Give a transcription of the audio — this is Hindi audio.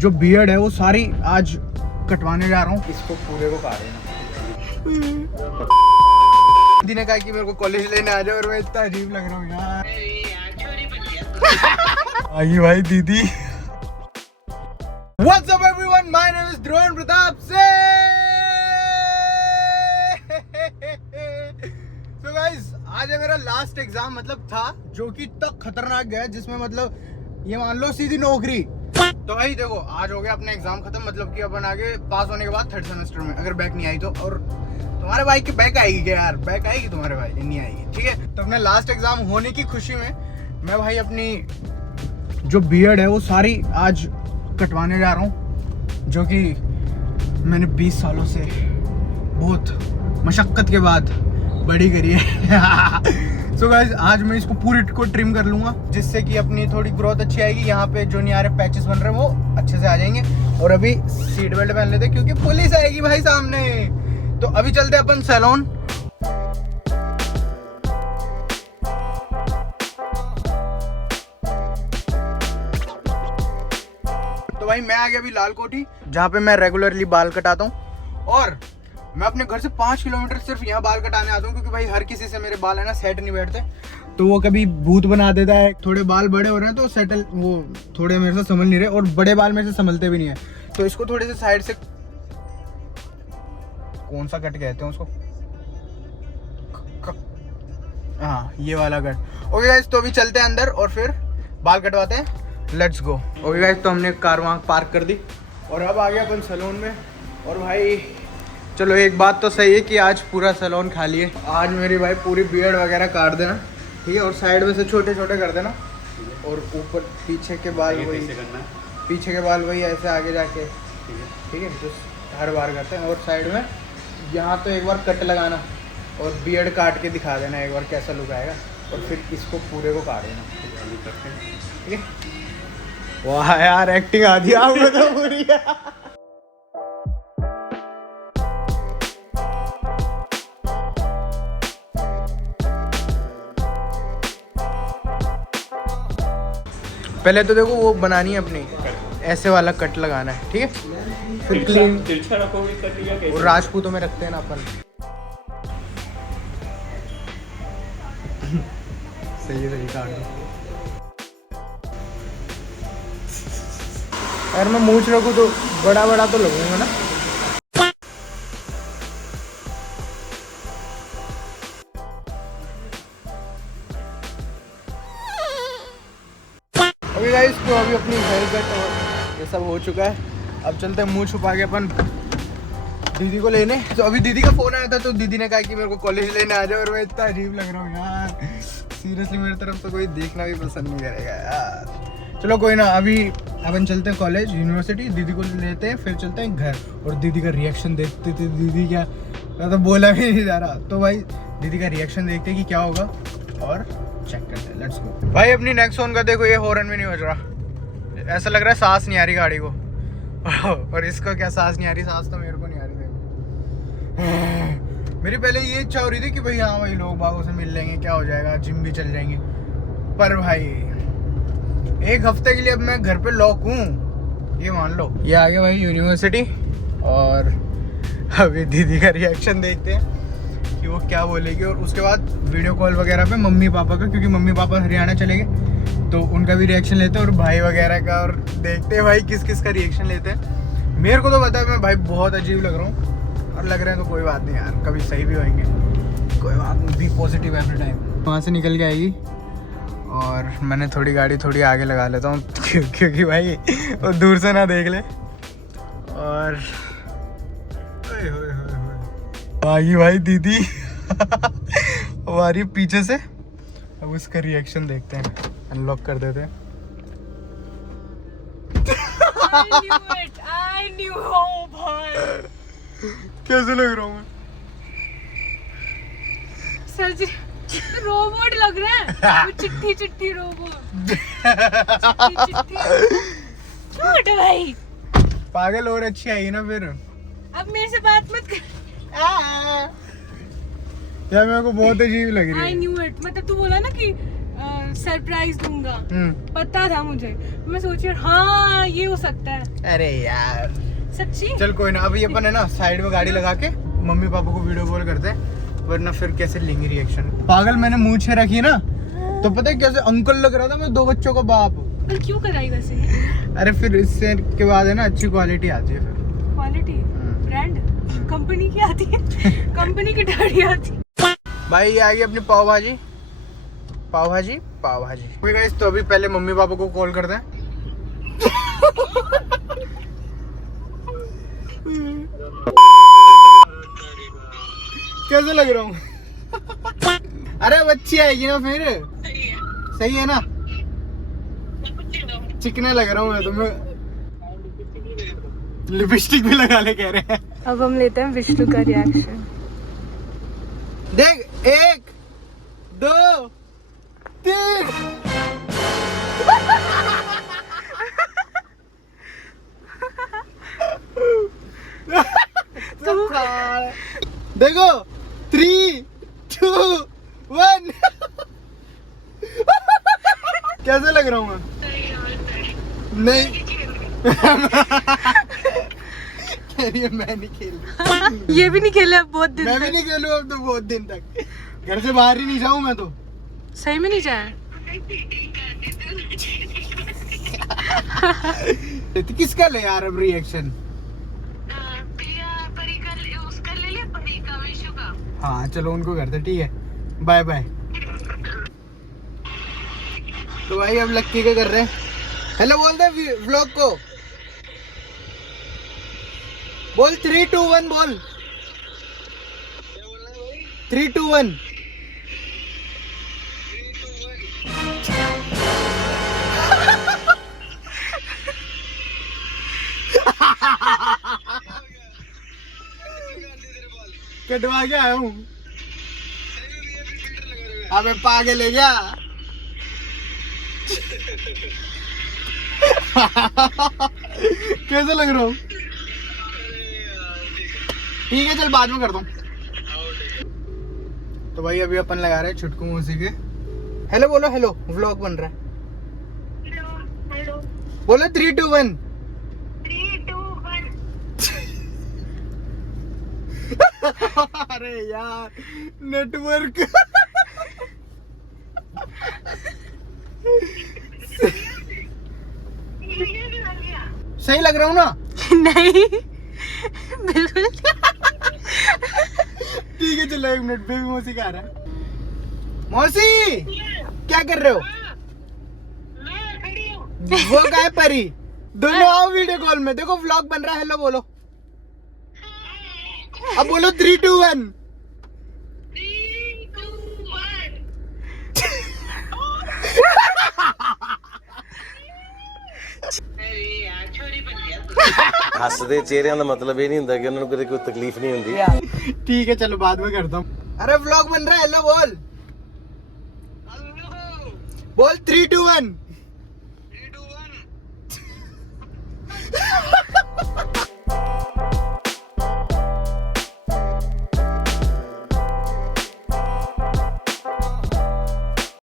जो बियर्ड है वो सारी आज कटवाने जा रहा हूँ। इसको पूरे को काट देना। दीदी ने कहा कि मेरे को कॉलेज लेने आ जाओ और मैं इतना अजीब लग रहा हूँ यार। आई भाई दीदी। What's up everyone? My name is Drone Pratap So guys, आज है मेरा लास्ट एग्जाम, मतलब था, जो कि तक खतरनाक गया, जिसमें मतलब ये मान लो सीधी नौकरी। तो भाई देखो, आज हो गया अपना एग्जाम खत्म, मतलब कि अपन आगे पास होने के बाद थर्ड सेमेस्टर में, अगर बैक नहीं आई तो। और तुम्हारे भाई की बैक आएगी क्या यार? बैक आएगी तुम्हारे भाई, नहीं आएगी, ठीक है। तो अपने लास्ट एग्जाम होने की खुशी में मैं भाई अपनी जो बियर्ड है वो सारी आज कटवाने जा रहा हूँ, जो कि मैंने 20 सालों से बहुत मशक्कत के बाद बड़ी करी है। सो गाइस, आज मैं इसको पूरी को ट्रिम कर लूँगा, जिससे कि अपनी थोड़ी ग्रोथ अच्छी आएगी। यहाँ पे जो नहीं आ रहे पैचेस बन रहे हैं वो अच्छे से आ जाएंगे। और अभी सीट बेल्ट पहन लेते क्योंकि पुलिस आएगी भाई सामने। तो अभी चलते अपन सैलून। तो भाई मैं आ गया अभी लाल कोठी, जहाँ पे मैं रेगुलरली बाल कटाता हूँ। और मैं अपने घर से 5 किलोमीटर सिर्फ यहाँ बाल कटाने आता हूँ, क्योंकि भाई हर किसी से मेरे बाल है ना सेट नहीं बैठते। तो वो कभी भूत बना देता है। थोड़े बाल बड़े हो रहे हैं तो सेटल, वो थोड़े मेरे से संभल नहीं रहे, और बड़े बाल मेरे से संभलते भी नहीं है। तो इसको थोड़े से साइड से, कौन सा कट कहते हैं उसको, हाँ ये वाला कट। ओके गाइस, तो अभी चलते हैं अंदर और फिर बाल कटवाते हैं। Let's go. ओके गाइस, तो हमने कार वहाँ पार्क कर दी और अब आ गया अपन सैलून में। और भाई चलो, एक बात तो सही है कि आज पूरा सैलून खाली है। आज मेरी भाई पूरी बियर्ड वगैरह काट देना, ठीक है। और साइड में से छोटे छोटे कर देना, और ऊपर पीछे के बाल वही, पीछे के बाल वही ऐसे आगे जाके, ठीक है। तो हर बार करते हैं। और साइड में यहाँ तो एक बार कट लगाना और बियर्ड काट के दिखा देना एक बार कैसा लुक आएगा। और फिर इसको पूरे को काट देना, ठीक है। वाह यार, एक्टिंग आधी आपको तो पूरी। पहले तो देखो वो बनानी है अपनी, ऐसे वाला कट लगाना है, ठीक है। फिर क्लीन तिरछा रखोगे कट, या कैसे? और राजपूतों में रखते हैं ना अपन। सही है, सही काट दो। अगर मैं मूंछ रखूँ तो बड़ा बड़ा तो लगूंगा ना। ओके गाइस, तो अभी अपनी हेयर कट और ये सब हो चुका है। अब चलते हैं मुंह छुपा के अपन दीदी को लेने। तो अभी दीदी का फोन आया था, तो दीदी ने कहा कि मेरे को कॉलेज लेने आ जाओ, और मैं इतना अजीब लग रहा हूँ यार। सीरियसली मेरी तरफ तो कोई देखना भी पसंद नहीं करेगा यार। चलो कोई ना, अभी अपन चलते हैं कॉलेज, यूनिवर्सिटी, दीदी को लेते हैं, फिर चलते हैं घर। और दीदी का रिएक्शन देखते थे, दीदी क्या, मैं तो बोला भी नहीं जा रहा। तो भाई दीदी का रिएक्शन देखते हैं कि क्या होगा, और चेक करते हैं। Let's go. भाई अपनी नेक्सॉन का देखो, ये हॉर्न भी नहीं बज रहा। ऐसा लग रहा है सांस नहीं आ रही गाड़ी को। और इसका क्या सांस नहीं आ रही? सांस तो मेरे को नहीं आ रही। देखो, मेरी पहले ये इच्छा हो रही थी कि भाई हाँ भाई लोग बागों से मिल लेंगे, क्या हो जाएगा, जिम भी चल जाएंगे। पर भाई एक हफ्ते के लिए अब मैं घर पे लॉक हूँ, ये मान लो। ये आ गया भाई यूनिवर्सिटी, और अभी दीदी का रिएक्शन देखते हैं कि वो क्या बोलेगी। और उसके बाद वीडियो कॉल वगैरह पे मम्मी पापा का, क्योंकि मम्मी पापा हरियाणा चले गए, तो उनका भी रिएक्शन लेते हैं, और भाई वगैरह का। और देखते हैं भाई किस किस का रिएक्शन लेते हैं। मेरे को तो पता है मैं भाई बहुत अजीब लग रहा हूँ, और लग रहे हैं तो कोई बात नहीं यार, कभी सही भी होंगे, कोई बात नहीं। Be positive every time. वहाँ से निकल के आएगी, और मैंने थोड़ी गाड़ी थोड़ी आगे लगा लेता हूँ, क्योंकि भाई वो दूर से ना देख ले। और आई भाई दीदी हमारी पीछे से। अब उसका रिएक्शन देखते हैं, अनलॉक कर देते हैं। I knew oh भाई, कैसे लग रहा हूँ मैं? सच रोबोट लग रहा है। वो चिट्ठी चिट्ठी रोबोट, चिट्ठी छोटे भाई। पागल और अच्छी आई ना फिर। अब मेरे से बात मत कर। यार मेरे को बहुत अजीब लग रही है। I knew it, मतलब तू बोला ना कि सरप्राइज दूंगा, पता था मुझे। मैं सोची हाँ ये हो सकता है। अरे यार सच्ची। चल कोई ना, अभी अपन है ना साइड में गाड़ी लगा के मम्मी पापा को वीडियो कॉल करते हैं, वरना फिर कैसे लेंगे रिएक्शन। पागल मैंने मूंछ रखी ना, तो पता है कैसे अंकल लग रहा था मैं 2 बच्चों का बाप। पर क्यों कराई वैसे? अरे फिर इससे के बाद है ना अच्छी क्वालिटी आती है। फिर क्वालिटी ब्रांड कंपनी की आती है, कंपनी की दाढ़ी आती है। भाई ये आ गई अपनी पाव भाजी पाव भाजी पाव भाजी। कोई गाइस, तो अभी पहले मम्मी पापा को कॉल करते हैं। कैसे लग रहा हूँ? अरे बच्ची आएगी ना फिर। सही है ना? चिकने लग रहा हूँ मैं तुम्हें। लिपस्टिक भी लगा ले कह रहे हैं। अब हम लेते हैं विष्णु का रिएक्शन। देख 1 2 3। देखो 3 2 1। कैसे लग रहा हूँ मैं? नहीं कह रही है मैं नहीं खेल। ये भी नहीं खेले अब बहुत दिन मैं भी तक। नहीं खेलूँ अब तो बहुत दिन तक। घर से बाहर ही नहीं जाऊँ मैं तो। सही में नहीं जाए। तो किसका ले यार अब रिएक्शन? हाँ चलो उनको करते, ठीक है बाय बाय। तो भाई अब लक्की क्या कर रहे हैं? हेलो बोल दे व्लॉग को। बोल 3 2 1 बोल। 3 2 1। कटवा के आया हूँ। अबे पागल है क्या? कैसे लग रहा हूँ? ठीक है चल बाद में करता हूँ। तो भाई अभी अपन लगा रहे हैं छुटकू मौसी के। हेलो बोलो, हेलो व्लॉग बन रहा है। हेलो बोलो 3 2 1। 3 2 1। अरे यार नेटवर्क। सही लग रहा हूँ ना? नहीं बिल्कुल। ठीक है चलो 1 मिनट, बेबी मौसी का आ रहा है। मौसी क्या कर रहे हो? वो क्या है परी? दोनों आओ वीडियो कॉल में, देखो व्लॉग बन रहा है। हेलो बोलो, अब बोलो 3 2 1। 3 2 1। ਹੱਸਦੇ ਚਿਹਰਿਆਂ ਦਾ ਮਤਲਬ ਇਹ ਨਹੀਂ ਹੁੰਦਾ ਕਿ ਉਹਨਾਂ ਨੂੰ ਕਦੇ ਕੋਈ ਤਕਲੀਫ ਨਹੀਂ ਹੁੰਦੀ। ठीक है चलो बाद में करता हूँ। अरे व्लॉग बन रहा है, हेलो बोल। बोल 3 2 1।